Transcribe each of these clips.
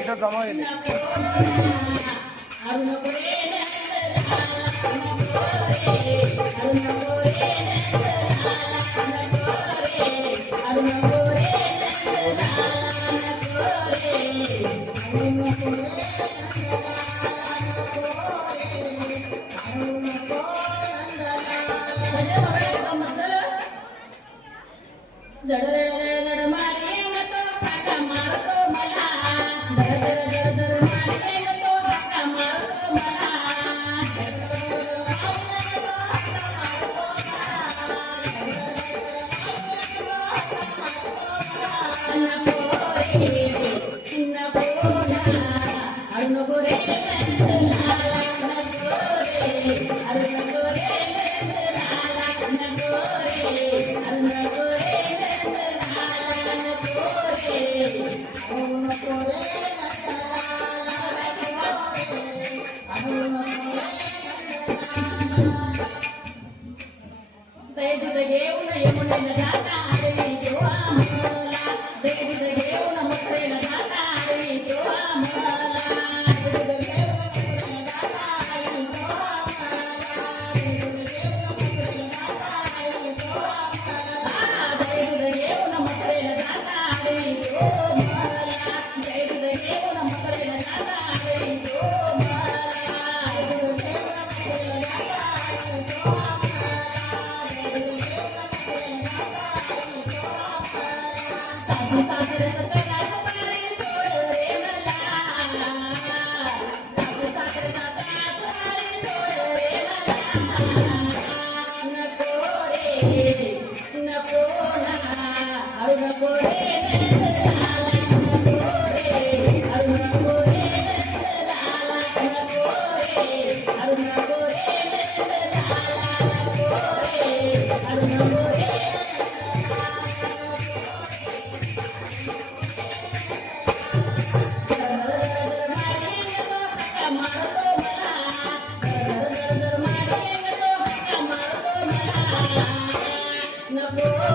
এটা জমা এলে Thank you. I'm not going to దేవుడు దేవుడు దేవుడు దేవుడు ఏ నమ్మకం Yeah.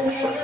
I'm